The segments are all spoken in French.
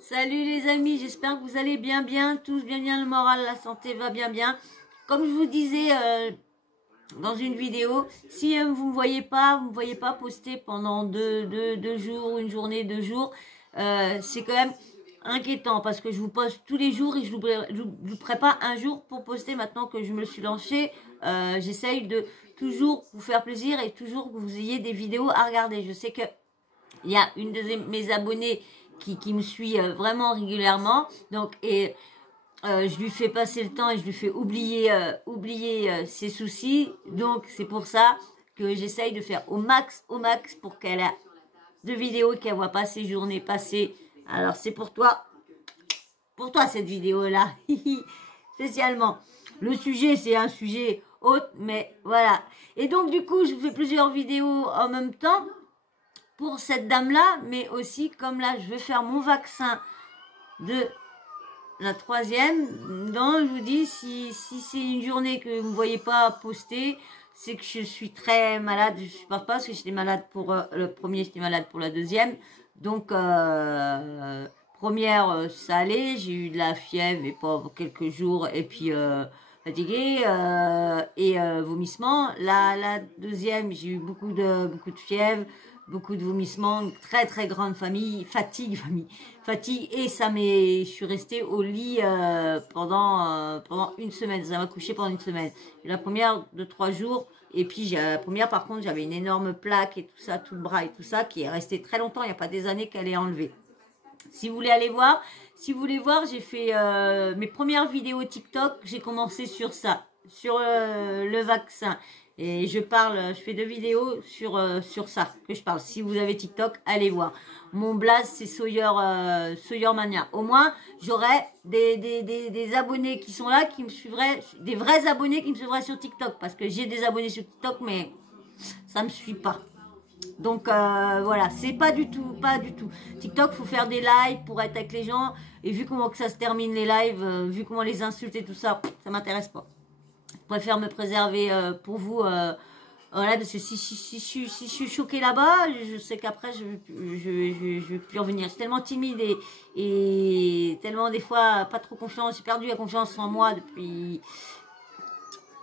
Salut les amis, j'espère que vous allez bien, tous bien, le moral, la santé va bien. Comme je vous disais dans une vidéo, si vous me voyez pas poster pendant deux jours, une journée, 2 jours, c'est quand même inquiétant parce que je vous poste tous les jours et je vous ferai pas un jour pour poster maintenant que je me suis lancée. J'essaye de toujours vous faire plaisir et toujours que vous ayez des vidéos à regarder. Je sais que il y a une de mes abonnées qui me suit vraiment régulièrement, donc je lui fais passer le temps et je lui fais oublier ses soucis, donc c'est pour ça que j'essaye de faire au max pour qu'elle a de vidéos et qu'elle voit pas ses journées passer. Alors c'est pour toi cette vidéo là spécialement. Le sujet c'est un sujet autre, mais voilà. Et donc du coup je vous fais plusieurs vidéos en même temps pour cette dame-là, mais aussi comme là, je vais faire mon vaccin de la 3e. Donc, je vous dis, si c'est une journée que vous ne me voyez pas poster, c'est que je suis très malade. Je ne supporte pas parce que j'étais malade pour le premier, j'étais malade pour la 2e. Donc, première, ça allait. J'ai eu de la fièvre, mais pas quelques jours. Et puis, fatiguée et vomissement. La 2e, j'ai eu beaucoup de fièvre, beaucoup de vomissements, une très grande fatigue, et je suis restée au lit pendant une semaine. Ça m'a couché pendant une semaine. Et la première de 3 jours, et puis la première par contre, j'avais une énorme plaque et tout ça, tout le bras et tout ça, qui est resté très longtemps. Il n'y a pas des années qu'elle est enlevée. Si vous voulez aller voir, j'ai fait mes premières vidéos TikTok, j'ai commencé sur ça, sur le vaccin. Et je fais 2 vidéos sur ça que je parle. Si vous avez TikTok, allez voir. Mon blaze, c'est Sawyer Mania. Au moins, j'aurai des abonnés qui sont là, qui me suivraient, des vrais abonnés qui me suivraient sur TikTok. Parce que j'ai des abonnés sur TikTok, mais ça me suit pas. Donc voilà, c'est pas du tout. TikTok, faut faire des lives pour être avec les gens. Et vu comment que ça se termine les lives, vu comment les insultes et tout ça, ça m'intéresse pas. Je préfère me préserver pour vous. Voilà, parce que si je suis choquée là-bas, je sais qu'après je vais plus revenir. Je suis tellement timide et tellement des fois pas trop confiance. J'ai perdu la confiance en moi depuis...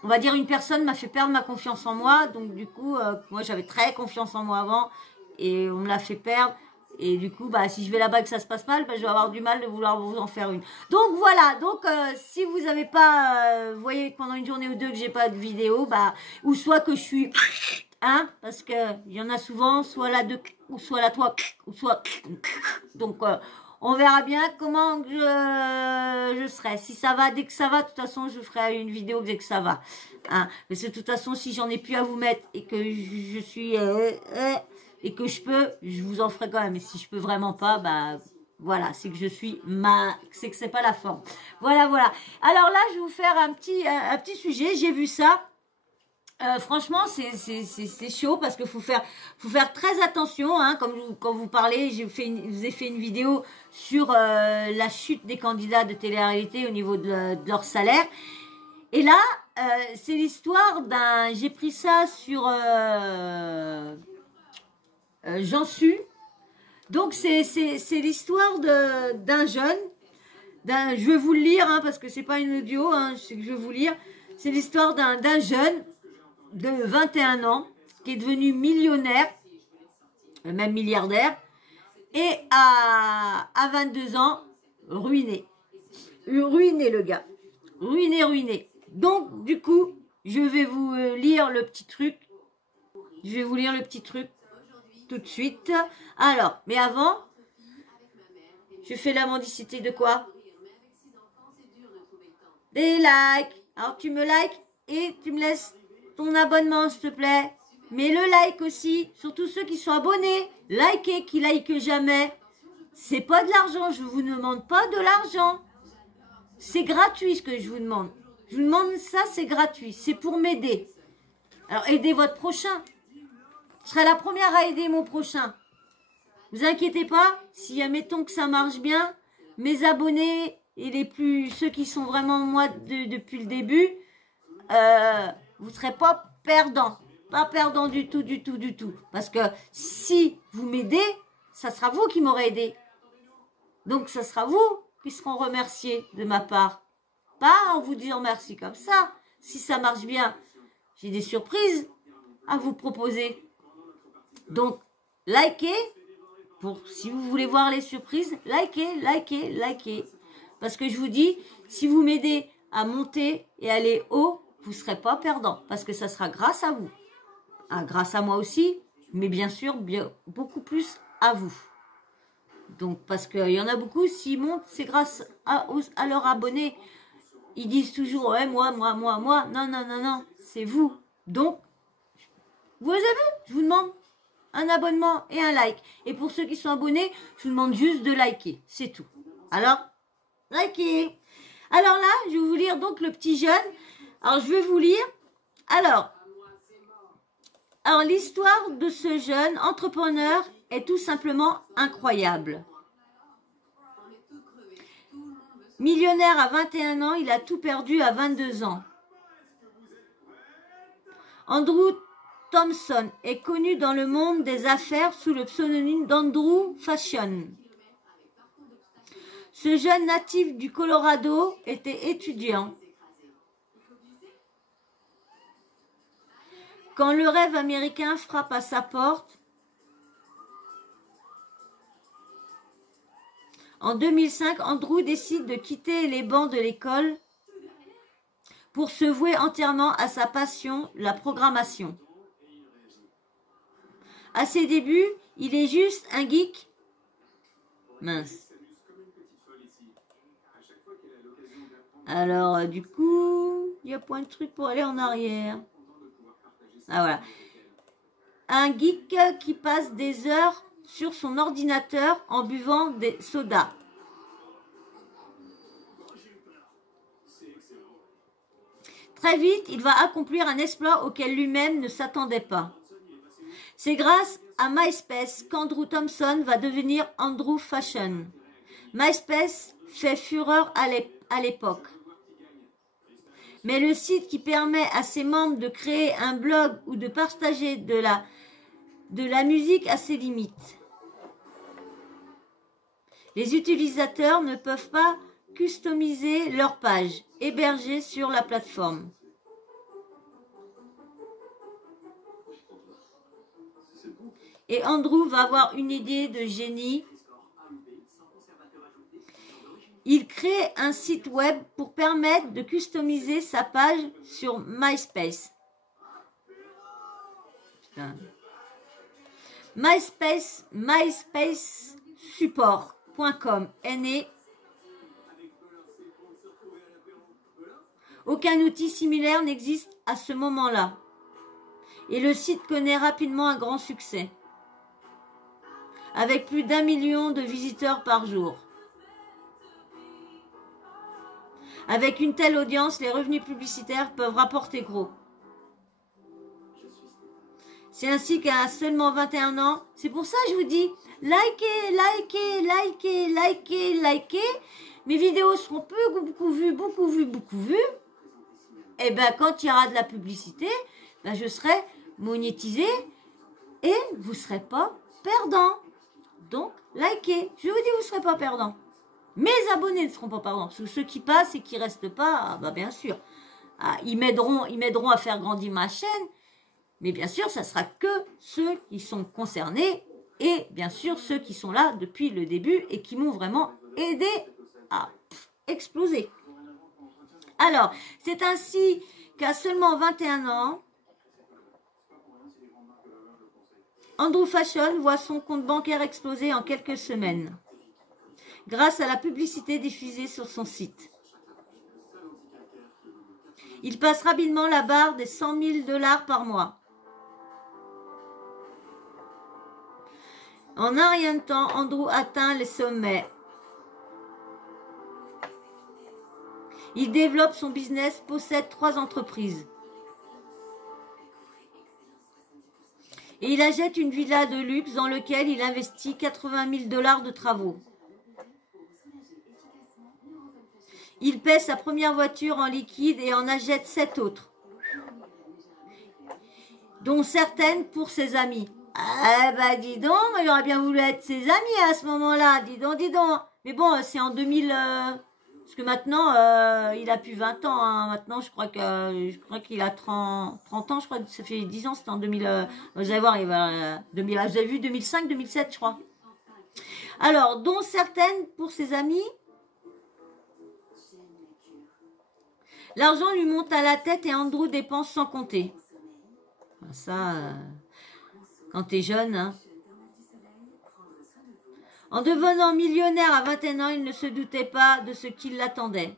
On va dire une personne m'a fait perdre ma confiance en moi. Donc du coup, moi j'avais très confiance en moi avant. Et on me l'a fait perdre. Et du coup, si je vais là-bas et que ça se passe mal, je vais avoir du mal de vouloir vous en faire une. Donc voilà, si vous n'avez pas, vous voyez pendant une journée ou deux que j'ai pas de vidéo, ou soit que je suis, parce que il y en a souvent, soit la 2, ou soit la 3, ou soit, donc on verra bien comment je serai. Si ça va, dès que ça va, de toute façon, je ferai une vidéo dès que ça va. Mais de toute façon, si j'en ai plus à vous mettre et que je suis... et que je peux, je vous en ferai quand même. Et si je peux vraiment pas, voilà, c'est que je suis c'est que c'est pas la forme. Voilà. Alors là, je vais vous faire un petit sujet. J'ai vu ça. Franchement, c'est chaud parce qu'il faut faire très attention. Quand vous parlez, je vous ai fait une vidéo sur la chute des candidats de télé-réalité au niveau de leur salaire. Et là, c'est l'histoire j'ai pris ça sur J'en suis. Donc c'est l'histoire d'un jeune. Je vais vous le lire parce que c'est pas une audio. C'est que je vais vous lire. C'est l'histoire d'un jeune de 21 ans qui est devenu millionnaire, même milliardaire, et à 22 ans ruiné. Ruiné le gars. Ruiné. Donc du coup, je vais vous lire le petit truc. Tout de suite. Alors, mais avant, je fais la mendicité de quoi? Des likes. Alors, tu me likes et tu me laisses ton abonnement, s'il te plaît. Mais le like aussi, surtout ceux qui sont abonnés. Likez, qui like jamais. C'est pas de l'argent, je vous demande pas de l'argent. C'est gratuit ce que je vous demande. Je vous demande ça, c'est gratuit. C'est pour m'aider. Alors, aidez votre prochain. Je serai la première à aider mon prochain. Vous inquiétez pas, si admettons que ça marche bien, mes abonnés et ceux qui sont vraiment moi depuis le début, vous ne serez pas perdants. Pas perdants du tout. Parce que si vous m'aidez, ça sera vous qui m'aurez aidé. Donc, ça sera vous qui seront remerciés de ma part. Pas en vous disant merci comme ça. Si ça marche bien, j'ai des surprises à vous proposer. Donc, likez. Si vous voulez voir les surprises, likez. Parce que je vous dis, si vous m'aidez à monter et aller haut, vous ne serez pas perdant. Parce que ça sera grâce à vous. Grâce à moi aussi, mais bien sûr, beaucoup plus à vous. Donc, parce qu'il y en a beaucoup, s'ils montent, c'est grâce à leurs abonnés. Ils disent toujours, ouais, moi. Non, c'est vous. Donc, vous avez vu, je vous demande un abonnement et un like. Et pour ceux qui sont abonnés, je vous demande juste de liker. C'est tout. Alors, likez. Alors là, je vais vous lire donc le petit jeune. Alors, je vais vous lire. Alors l'histoire de ce jeune entrepreneur est tout simplement incroyable. Millionnaire à 21 ans, il a tout perdu à 22 ans. Andrew Thompson est connu dans le monde des affaires sous le pseudonyme d'Andrew Fashion. Ce jeune natif du Colorado était étudiant. Quand le rêve américain frappe à sa porte, en 2005, Andrew décide de quitter les bancs de l'école pour se vouer entièrement à sa passion, la programmation. À ses débuts, il est juste un geek. Mince. Alors, du coup, il y a point de truc pour aller en arrière. Ah, voilà. Un geek qui passe des heures sur son ordinateur en buvant des sodas. Très vite, il va accomplir un exploit auquel lui-même ne s'attendait pas. C'est grâce à MySpace qu'Andrew Thompson va devenir Andrew Fashion. MySpace fait fureur à l'époque. Mais le site qui permet à ses membres de créer un blog ou de partager de la musique a ses limites. Les utilisateurs ne peuvent pas customiser leur page hébergée sur la plateforme. Et Andrew va avoir une idée de génie. Il crée un site web pour permettre de customiser sa page sur MySpace. Putain. MySpaceSupport.com est né. Aucun outil similaire n'existe à ce moment-là. Et le site connaît rapidement un grand succès. Avec plus d'1 million de visiteurs par jour. Avec une telle audience, les revenus publicitaires peuvent rapporter gros. C'est ainsi qu'à seulement 21 ans, c'est pour ça que je vous dis, likez. Mes vidéos seront beaucoup vues. Et bien, quand il y aura de la publicité, ben, je serai monétisé et vous ne serez pas perdant. Donc, likez. Je vous dis, vous ne serez pas perdant. Mes abonnés ne seront pas perdants. Parce que ceux qui passent et qui ne restent pas, bah bien sûr, ils m'aideront à faire grandir ma chaîne. Mais bien sûr, ça sera que ceux qui sont concernés et bien sûr ceux qui sont là depuis le début et qui m'ont vraiment aidé à exploser. Alors, c'est ainsi qu'à seulement 21 ans, Andrew Fashion voit son compte bancaire exploser en quelques semaines, grâce à la publicité diffusée sur son site. Il passe rapidement la barre des 100 000 $ par mois. En un rien de temps, Andrew atteint les sommets. Il développe son business, possède 3 entreprises. Et il achète une villa de luxe dans laquelle il investit 80 000 $ de travaux. Il paie sa première voiture en liquide et en achète 7 autres, dont certaines pour ses amis. Ah bah dis donc, j'aurais bien voulu être ses amis à ce moment-là, dis donc. Mais bon, c'est en 2000... parce que maintenant, il a plus 20 ans. Hein. Maintenant, je crois qu'il a 30 ans. Je crois que ça fait 10 ans. C'était en 2000... vous allez voir, il va... 2000, vous avez vu 2005, 2007, je crois. Alors, dont certaines pour ses amis. L'argent lui monte à la tête et Andrew dépense sans compter. Ça, quand t'es jeune, hein. En devenant millionnaire à 21 ans, il ne se doutait pas de ce qui l'attendait.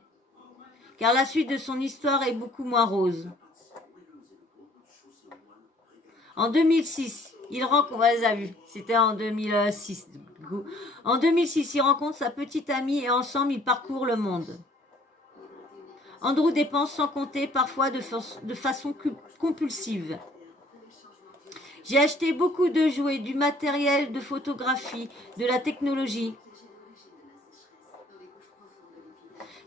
Car la suite de son histoire est beaucoup moins rose. En 2006, il rencontre... On les a vus. C'était en 2006. En 2006, il rencontre sa petite amie et ensemble, ils parcourent le monde. Andrew dépense sans compter, parfois de façon compulsive. J'ai acheté beaucoup de jouets, du matériel de photographie, de la technologie,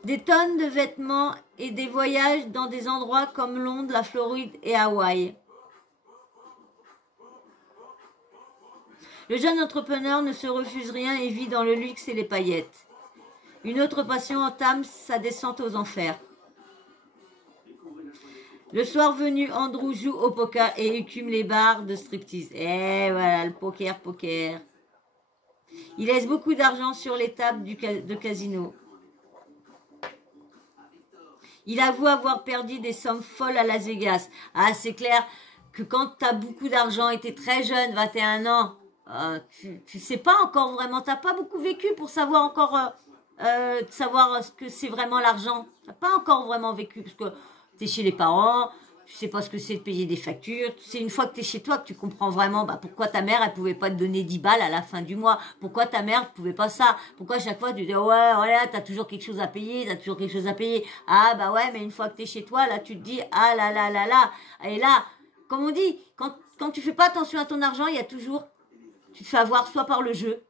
des tonnes de vêtements et des voyages dans des endroits comme Londres, la Floride et Hawaï. Le jeune entrepreneur ne se refuse rien et vit dans le luxe et les paillettes. Une autre passion entame sa descente aux enfers. Le soir venu, Andrew joue au poker et écume les bars de striptease. Et voilà, le poker. Il laisse beaucoup d'argent sur les tables de casino. Il avoue avoir perdu des sommes folles à Las Vegas. Ah, c'est clair que quand tu as beaucoup d'argent et tu es très jeune, 21 ans, tu sais pas encore vraiment, tu n'as pas beaucoup vécu pour savoir encore savoir ce que c'est vraiment l'argent. Tu n'as pas encore vraiment vécu parce que tu es chez les parents, tu sais pas ce que c'est de payer des factures. C'est une fois que tu es chez toi que tu comprends vraiment pourquoi ta mère, elle pouvait pas te donner 10 balles à la fin du mois. Pourquoi ta mère ne pouvait pas ça. Pourquoi à chaque fois tu dis, ouais, voilà, tu as toujours quelque chose à payer, Ah, bah ouais, mais une fois que tu es chez toi, là, tu te dis, ah là là là là. Et là, comme on dit, quand tu fais pas attention à ton argent, il y a toujours, tu te fais avoir soit par le jeu,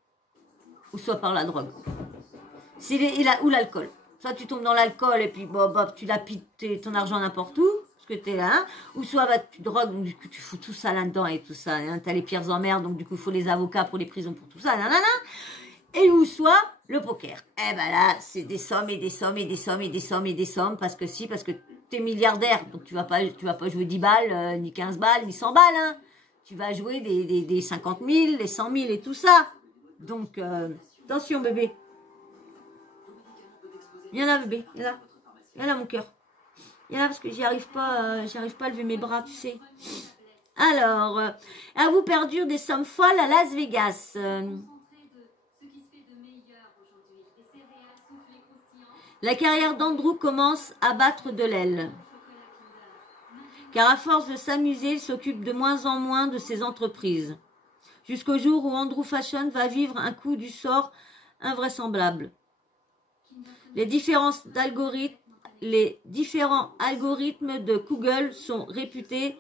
ou soit par la drogue. Ou l'alcool. Soit tu tombes dans l'alcool et puis tu lapides ton argent n'importe où, parce que tu es là, hein, ou soit tu drogues, donc du coup tu fous tout ça là-dedans et tout ça, hein, tu as les pires emmerdes, donc du coup il faut les avocats pour les prisons pour tout ça, nanana, et ou soit le poker. Eh ben là, c'est des sommes et des sommes et des sommes et des sommes et des sommes, parce que tu es milliardaire, donc tu vas pas jouer 10 balles, ni 15 balles, ni 100 balles, hein. Tu vas jouer des 50 000, les 100 000 et tout ça. Donc, attention bébé. Il y en a bébé, il y en a mon cœur. Il y en a parce que j'y arrive pas à lever mes bras, tu sais. Alors, avez-vous perdu des sommes folles à Las Vegas? La carrière d'Andrew commence à battre de l'aile. Car à force de s'amuser, il s'occupe de moins en moins de ses entreprises. Jusqu'au jour où Andrew Fashion va vivre un coup du sort invraisemblable. Les différents algorithmes de Google sont réputés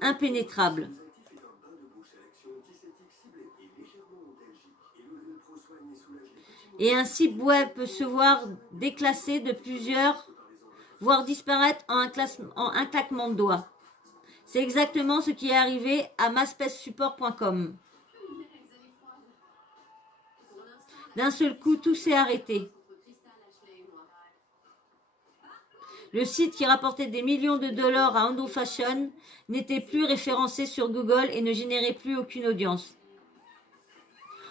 impénétrables. Et un site web peut se voir déclassé de plusieurs, voire disparaître en un claquement de doigts. C'est exactement ce qui est arrivé à maspacsupport.com. D'un seul coup, tout s'est arrêté. Le site qui rapportait des millions de dollars à Andrew Fashion n'était plus référencé sur Google et ne générait plus aucune audience.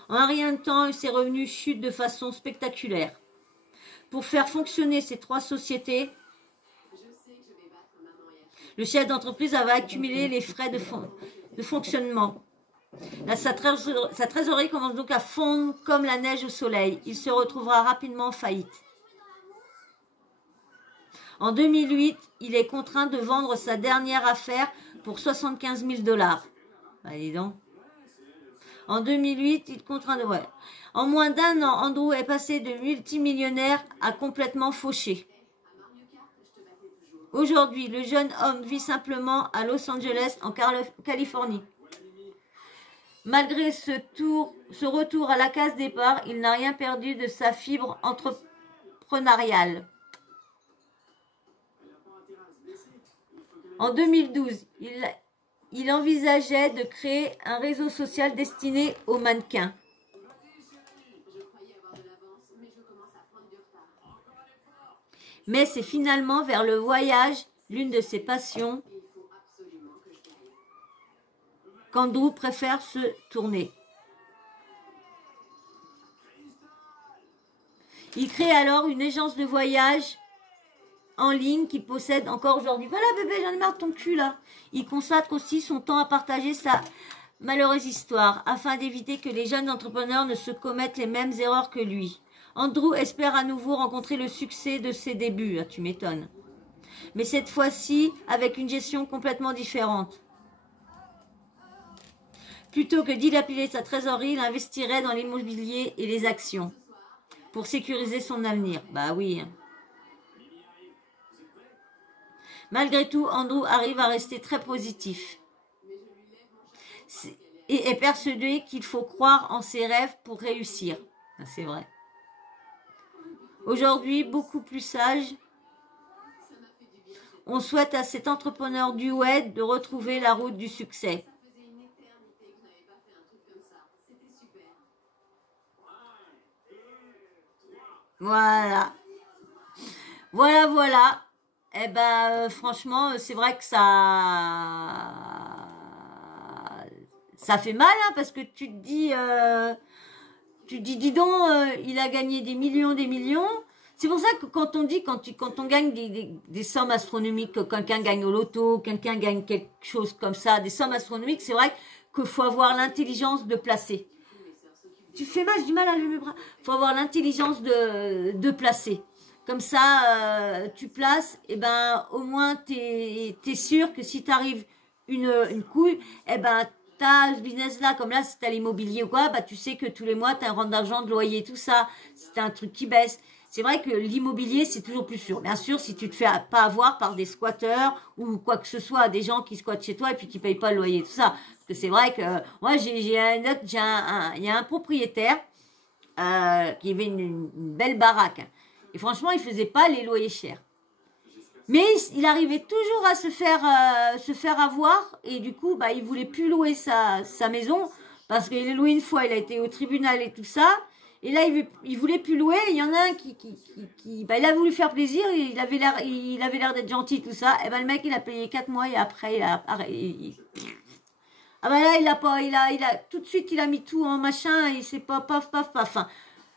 En un rien de temps, ses revenus chutent de façon spectaculaire. Pour faire fonctionner ces trois sociétés, le chef d'entreprise avait accumulé les frais de fonctionnement. Sa trésorerie commence donc à fondre comme la neige au soleil. Il se retrouvera rapidement en faillite. En 2008, il est contraint de vendre sa dernière affaire pour 75 000 $. Bah, dis donc. En 2008, il est contraint de... Ouais. En moins d'un an, Andrew est passé de multimillionnaire à complètement fauché. Aujourd'hui, le jeune homme vit simplement à Los Angeles, en Californie. Malgré ce retour à la case départ, il n'a rien perdu de sa fibre entrepreneuriale. En 2012, il envisageait de créer un réseau social destiné aux mannequins. Mais c'est finalement vers le voyage, l'une de ses passions, qu'Andrew préfère se tourner. Il crée alors une agence de voyage en ligne qu'il possède encore aujourd'hui. Voilà bébé, j'en ai marre de ton cul là. Il consacre aussi son temps à partager sa malheureuse histoire afin d'éviter que les jeunes entrepreneurs ne se commettent les mêmes erreurs que lui. Andrew espère à nouveau rencontrer le succès de ses débuts. Ah, tu m'étonnes. Mais cette fois-ci avec une gestion complètement différente. Plutôt que dilapider sa trésorerie, il investirait dans l'immobilier et les actions pour sécuriser son avenir. Bah oui. Malgré tout, Andrew arrive à rester très positif et est persuadé qu'il faut croire en ses rêves pour réussir. C'est vrai. Aujourd'hui, beaucoup plus sage, on souhaite à cet entrepreneur du web de retrouver la route du succès. Voilà. Voilà. Eh ben, franchement, c'est vrai que ça fait mal, hein, parce que tu te dis, dis donc, il a gagné des millions. C'est pour ça que quand on dit, quand on gagne des sommes astronomiques, que quelqu'un gagne au loto, quelqu'un gagne quelque chose comme ça, des sommes astronomiques, c'est vrai qu'il faut avoir l'intelligence de placer. Tu fais mal, j'ai du mal à lever mes bras. Il faut avoir l'intelligence de placer. Comme ça, tu places, et ben au moins t'es sûr que si t'arrives une couille, et ben t'as ce business là, comme là si t'as l'immobilier ou quoi, bah tu sais que tous les mois t'as un rente d'argent, de loyer, tout ça. Si t'as un truc qui baisse. C'est vrai que l'immobilier c'est toujours plus sûr. Bien sûr, si tu te fais pas avoir par des squatteurs ou quoi que ce soit, des gens qui squattent chez toi et puis qui payent pas le loyer, tout ça. Parce que c'est vrai que moi il y a un propriétaire qui avait une belle baraque. Et franchement, il faisait pas les loyers chers. Mais il arrivait toujours à se faire avoir. Et du coup, bah, il voulait plus louer sa maison. Parce qu'il a loué une fois, il a été au tribunal et tout ça. Et là, il voulait plus louer. Il y en a un qui bah, il a voulu faire plaisir. Il avait l'air d'être gentil, tout ça. Et ben, le mec, il a payé 4 mois et après, ah ben là, tout de suite, il a mis tout en machin. Et c'est pas paf. Hein.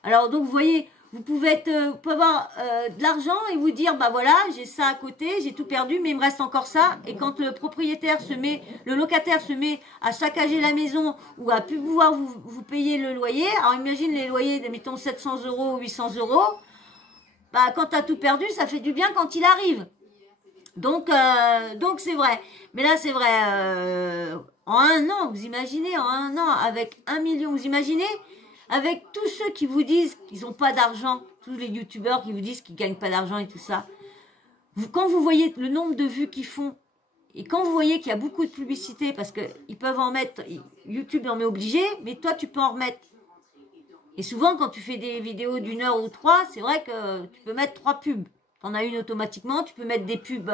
Alors, donc, vous voyez, vous pouvez avoir de l'argent et vous dire, bah voilà, j'ai ça à côté, j'ai tout perdu, mais il me reste encore ça. Et quand le locataire se met à saccager la maison ou à plus pouvoir vous payer le loyer, alors imagine les loyers, mettons 700 €, 800 €, bah quand tu as tout perdu, ça fait du bien quand il arrive. Donc c'est vrai. Mais là, c'est vrai, en un an, vous imaginez, avec 1 million, vous imaginez avec tous ceux qui vous disent qu'ils n'ont pas d'argent, tous les youtubeurs qui vous disent qu'ils ne gagnent pas d'argent et tout ça, quand vous voyez le nombre de vues qu'ils font, et quand vous voyez qu'il y a beaucoup de publicité, parce qu'ils peuvent en mettre, YouTube en met obligé, mais toi tu peux en remettre. Et souvent quand tu fais des vidéos d'1 heure ou 3, c'est vrai que tu peux mettre 3 pubs. Tu en as une automatiquement, tu peux mettre des pubs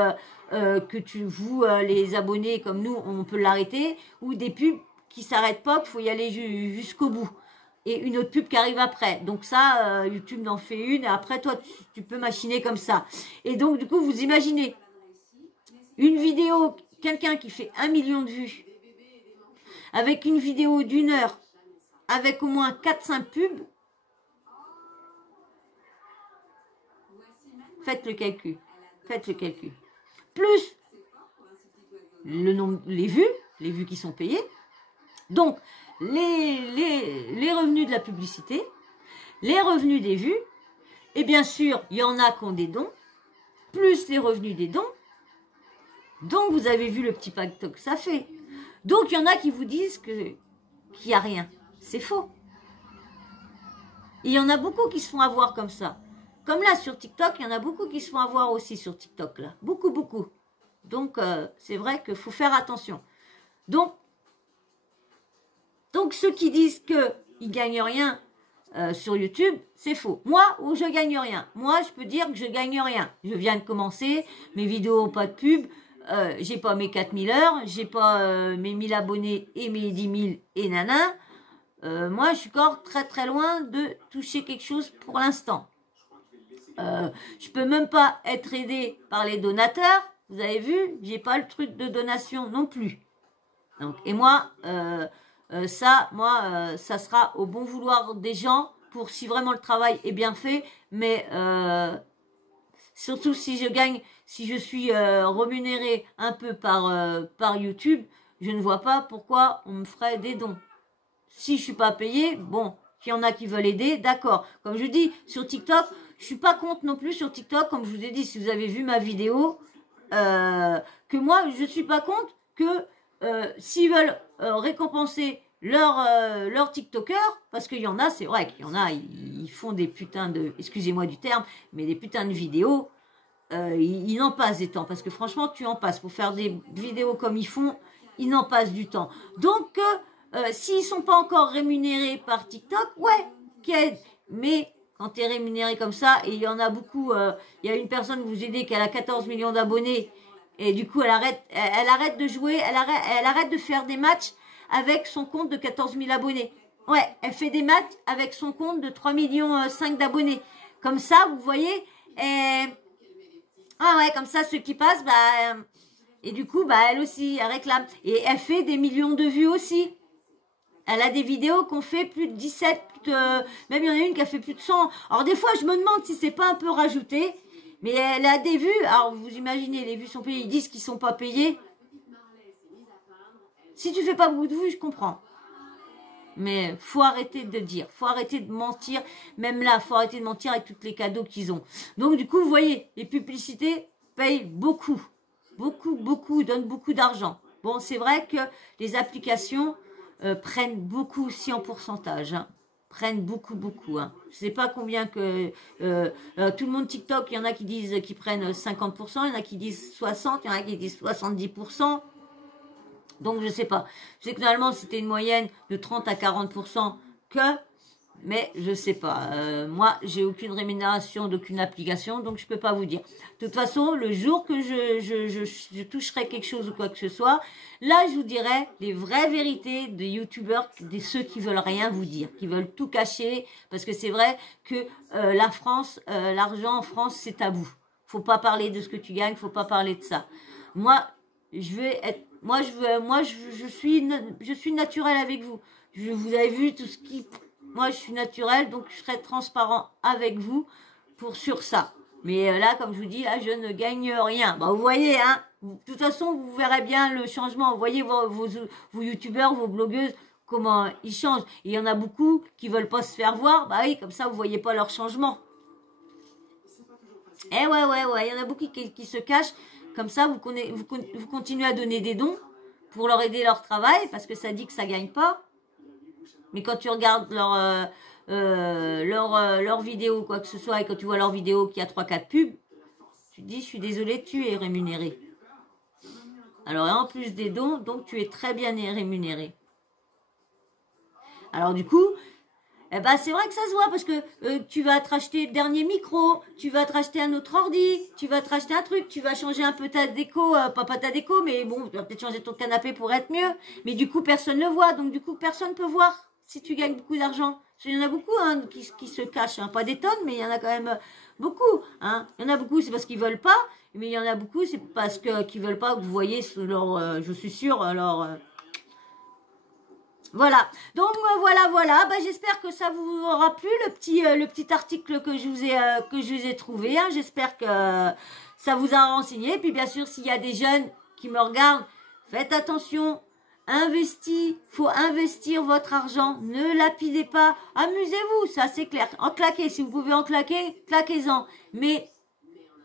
que les abonnés comme nous, on peut l'arrêter, ou des pubs qui ne s'arrêtent pas, qu'il faut y aller jusqu'au bout. Et une autre pub qui arrive après. Donc ça, YouTube en fait une, et après toi, tu peux machiner comme ça. Et donc, du coup, vous imaginez une vidéo, quelqu'un qui fait 1 million de vues, avec une vidéo d'1 heure, avec au moins 4-5 pubs. Faites le calcul. Plus le nombre, les vues qui sont payées. Donc, les revenus de la publicité, les revenus des vues, et bien sûr, il y en a qui ont des dons, plus les revenus des dons. Donc, vous avez vu le petit pacte que ça fait. Donc, il y en a qui vous disent qu'il n'y a rien. C'est faux. Et il y en a beaucoup qui se font avoir comme ça. Comme là, sur TikTok, il y en a beaucoup qui se font avoir aussi sur TikTok, là. Beaucoup. Donc, c'est vrai qu'il faut faire attention. Donc, ceux qui disent qu'ils ne gagnent rien sur YouTube, c'est faux. Moi, je ne gagne rien. Moi, je peux dire que je ne gagne rien. Je viens de commencer, mes vidéos n'ont pas de pub, j'ai pas mes 4000 heures, j'ai pas mes 1000 abonnés et mes 10 000 et nana. Moi, je suis encore très loin de toucher quelque chose pour l'instant. Je peux même pas être aidé par les donateurs. Vous avez vu, j'ai pas le truc de donation non plus. Donc, et moi, ça sera au bon vouloir des gens pour si vraiment le travail est bien fait. Mais surtout si je gagne, si je suis rémunéré un peu par YouTube, je ne vois pas pourquoi on me ferait des dons. Si je suis pas payé, bon, s'il y en a qui veulent aider, d'accord. Comme je dis, sur TikTok, je suis pas contre non plus sur TikTok, comme je vous ai dit, si vous avez vu ma vidéo, que moi, je suis pas contre que s'ils veulent récompenser leurs TikTokers, parce qu'il y en a, c'est vrai qu'il y en a, ils font des putains de, excusez-moi du terme, mais des putains de vidéos, ils n'en passent des temps, parce que franchement, tu en passes pour faire des vidéos comme ils font, ils n'en passent du temps. Donc, s'ils sont pas encore rémunérés par TikTok, ouais, qu'aide. Mais quand tu es rémunéré comme ça, et il y en a beaucoup, il y a une personne que vous aidez qui a 14 millions d'abonnés, et du coup, elle arrête de jouer, elle arrête de faire des matchs avec son compte de 14 000 abonnés. Ouais, elle fait des matchs avec son compte de 3,5 millions d'abonnés. Comme ça, vous voyez, ah ouais, comme ça, ceux qui passent, bah, et du coup, bah, elle aussi, elle réclame. Et elle fait des millions de vues aussi. Elle a des vidéos qu'on fait plus de 17, même il y en a une qui a fait plus de 100. Alors des fois, je me demande si c'est pas un peu rajouté, mais elle a des vues. Alors vous imaginez, les vues sont payées, ils disent qu'ils sont pas payés. Si tu fais pas beaucoup de vues, je comprends. Mais faut arrêter de dire, faut arrêter de mentir. Même là, faut arrêter de mentir avec tous les cadeaux qu'ils ont. Donc du coup, vous voyez, les publicités payent beaucoup, beaucoup, donnent beaucoup d'argent. Bon, c'est vrai que les applications prennent beaucoup aussi en pourcentage, hein. Prennent beaucoup, hein. Je sais pas combien que tout le monde TikTok, il y en a qui disent qu'ils prennent 50%, il y en a qui disent 60%, il y en a qui disent 70%. Donc je sais pas. Je sais que normalement c'était une moyenne de 30 à 40% mais je sais pas. Moi j'ai aucune rémunération d'aucune application, donc je peux pas vous dire. De toute façon, le jour que je toucherai quelque chose ou quoi que ce soit, là je vous dirai les vraies vérités de youtubeurs, de ceux qui veulent rien vous dire, qui veulent tout cacher, parce que c'est vrai que la France, l'argent en France c'est tabou. Faut pas parler de ce que tu gagnes, faut pas parler de ça. Moi je suis naturelle avec vous. Vous avez vu tout ce qui, moi je suis naturelle, donc je serai transparent avec vous sur ça. Mais là, comme je vous dis, là je ne gagne rien. Bah vous voyez, hein. De toute façon, vous verrez bien le changement. Vous voyez vos youtubeurs, vos blogueuses, comment ils changent. Et il y en a beaucoup qui veulent pas se faire voir. Bah oui, comme ça vous voyez pas leur changement. Eh ouais, il y en a beaucoup qui se cachent. Comme ça, vous continuez à donner des dons pour leur aider leur travail, parce que ça dit que ça gagne pas. Mais quand tu regardes leur vidéo, quoi que ce soit, et quand tu vois leur vidéo qui a 3-4 pubs, tu te dis, je suis désolée, tu es rémunéré. Alors, en plus des dons, donc tu es très bien rémunéré. Alors du coup, eh ben, c'est vrai que ça se voit, parce que tu vas te racheter le dernier micro, tu vas te racheter un autre ordi, tu vas te racheter un truc, tu vas changer un peu ta déco, pas ta déco, mais bon, tu vas peut-être changer ton canapé pour être mieux. Mais du coup, personne ne le voit, donc du coup, personne ne peut voir si tu gagnes beaucoup d'argent. Il y en a beaucoup, hein, qui se cachent, hein. Pas des tonnes, mais il y en a quand même beaucoup, hein. Il y en a beaucoup, c'est parce qu'ils veulent pas, mais il y en a beaucoup, c'est parce qu'ils veulent pas que vous voyez leur, je suis sûre, alors... Voilà, donc voilà, bah, j'espère que ça vous aura plu, le petit article que je vous ai trouvé, hein. J'espère que ça vous a renseigné. Et puis bien sûr, s'il y a des jeunes qui me regardent, faites attention, faut investir votre argent, ne lapidez pas, amusez-vous, ça c'est clair, en claquez, si vous pouvez en claquer, claquez-en, mais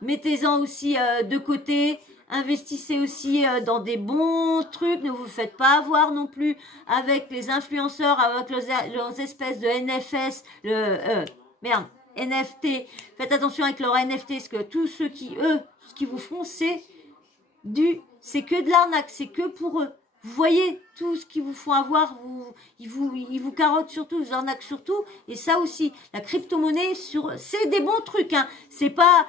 mettez-en aussi de côté. Investissez aussi dans des bons trucs, ne vous faites pas avoir non plus avec les influenceurs, avec leurs espèces de NFS, NFT. Faites attention avec leurs NFT, parce que tous ceux qui, ce qu'ils vous font, c'est que de l'arnaque, c'est que pour eux. Vous voyez tout ce qu'ils vous font avoir, ils vous carottent surtout, ils vous arnaquent surtout, et ça aussi, la crypto-monnaie, c'est des bons trucs, hein. C'est pas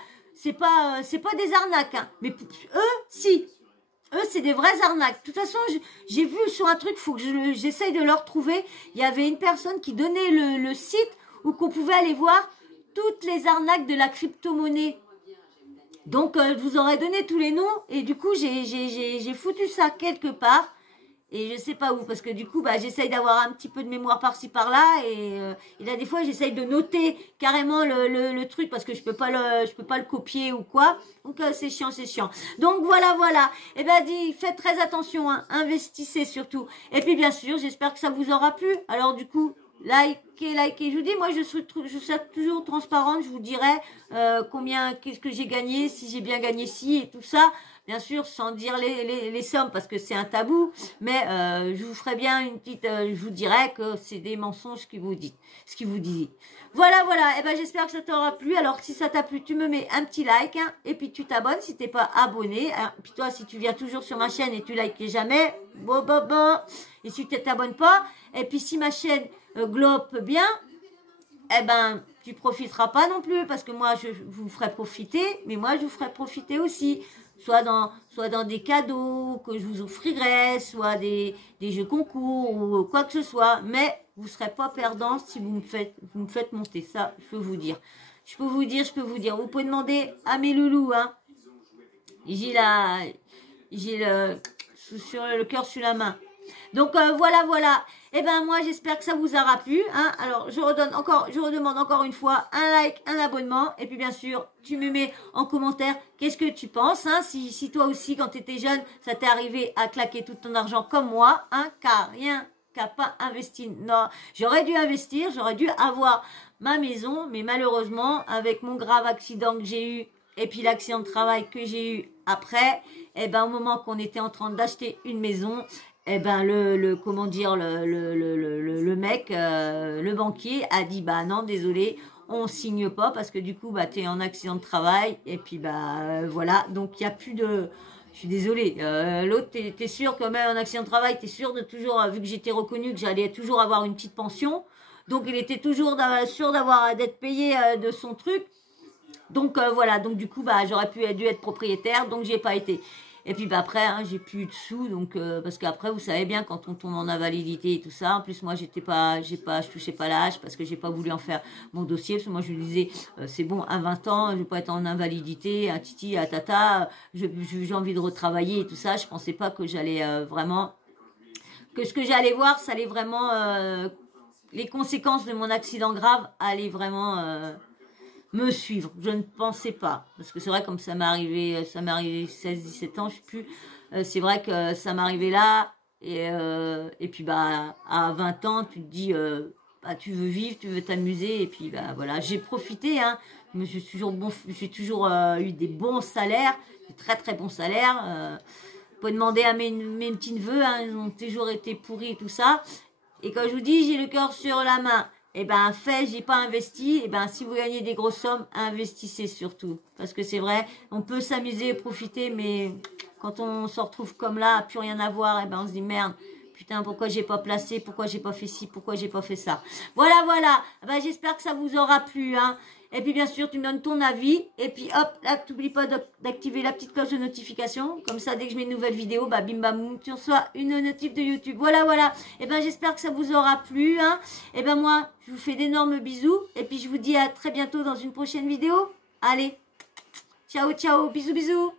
des arnaques, hein. Mais eux, si. Eux, c'est des vraies arnaques. De toute façon, j'ai vu sur un truc, faut que j'essaye de le retrouver. Il y avait une personne qui donnait le site où qu'on pouvait aller voir toutes les arnaques de la crypto-monnaie. Donc, je vous aurais donné tous les noms et du coup, j'ai foutu ça quelque part. Et je sais pas où, parce que du coup, bah, j'essaye d'avoir un petit peu de mémoire par-ci, par-là. Et là, des fois, j'essaye de noter carrément le truc, parce que je peux pas le copier ou quoi. Donc, c'est chiant, c'est chiant. Donc, voilà, voilà. Et ben, faites très attention, hein. Investissez surtout. Et puis, bien sûr, j'espère que ça vous aura plu. Alors, du coup, likez. Je vous dis, moi, je serai toujours transparente. Je vous dirai qu'est-ce que j'ai gagné, si j'ai bien gagné ci et tout ça. Bien sûr, sans dire les sommes, parce que c'est un tabou. Mais je vous ferai bien une petite... je vous dirai que c'est des mensonges ce qui vous dit. Voilà, voilà. Et ben, j'espère que ça t'aura plu. Alors, si ça t'a plu, tu me mets un petit like. Hein, et puis, tu t'abonnes si t'es pas abonné. Hein, puis toi, si tu viens toujours sur ma chaîne et tu likes jamais, bon. Et si tu t'abonnes pas, et puis si ma chaîne globe bien, eh ben, tu profiteras pas non plus, parce que moi, je vous ferai profiter, mais moi, je vous ferai profiter aussi. Soit dans des cadeaux que je vous offrirai, soit des jeux concours ou quoi que ce soit. Mais vous ne serez pas perdant si vous me faites monter. Ça, je peux vous dire. Je peux vous dire. Vous pouvez demander à mes loulous. Hein. J'ai le cœur sur la main. Donc voilà. Et ben moi j'espère que ça vous aura plu. Hein. Alors je redemande encore une fois un like, un abonnement. Et puis bien sûr, tu me mets en commentaire qu'est-ce que tu penses. Hein. Si toi aussi quand tu étais jeune, ça t'est arrivé à claquer tout ton argent comme moi. Hein, car rien qu'à pas investi. Non, j'aurais dû investir, j'aurais dû avoir ma maison. Mais malheureusement, avec mon grave accident que j'ai eu et puis l'accident de travail que j'ai eu après, et ben au moment qu'on était en train d'acheter une maison, eh ben le mec, le banquier a dit bah non désolé, on signe pas parce que du coup bah t'es en accident de travail et puis bah voilà, donc il y a plus de, je suis désolée, l'autre t'es sûr que même en accident de travail t'es sûr de toujours, vu que j'étais reconnue que j'allais toujours avoir une petite pension, donc il était toujours sûr d'être payé de son truc. Donc voilà, donc du coup bah j'aurais dû être propriétaire, donc j'y ai pas été. Et puis bah après hein, j'ai plus eu de sous, donc parce qu'après vous savez bien quand on tombe en invalidité et tout ça. En plus moi je touchais pas l'âge parce que j'ai pas voulu en faire mon dossier, parce que moi je lui disais c'est bon à 20 ans je vais pas être en invalidité, à titi, à tata, j'ai envie de retravailler et tout ça. Je pensais pas que j'allais vraiment, que ce que j'allais voir ça allait vraiment, les conséquences de mon accident grave allaient vraiment me suivre. Je ne pensais pas. Parce que c'est vrai, comme ça m'est arrivé 16-17 ans, je sais plus. C'est vrai que ça m'est arrivé là. Et puis, bah, à 20 ans, tu te dis, bah, tu veux vivre, tu veux t'amuser. Et puis, bah, voilà, j'ai profité, hein. J'ai toujours eu des bons salaires, des très, très bons salaires. Vous pouvez demander à mes petits-neveux, hein, ils ont toujours été pourris et tout ça. Et quand je vous dis, j'ai le cœur sur la main, eh ben, j'ai pas investi. Eh ben, si vous gagnez des grosses sommes, investissez surtout. Parce que c'est vrai, on peut s'amuser et profiter, mais quand on se retrouve comme là, plus rien à voir, eh ben, on se dit merde. Putain, pourquoi j'ai pas placé, pourquoi j'ai pas fait ci, pourquoi j'ai pas fait ça. Voilà. Eh ben, j'espère que ça vous aura plu, hein. Et puis, bien sûr, tu me donnes ton avis. Et puis, hop, là, t'oublies pas d'activer la petite cloche de notification. Comme ça, dès que je mets une nouvelle vidéo, bah, bim, bam, boum, tu reçois une notif de YouTube. Voilà. Et ben, j'espère que ça vous aura plu, hein. Et ben, moi, je vous fais d'énormes bisous. Et puis, je vous dis à très bientôt dans une prochaine vidéo. Allez, ciao, bisous.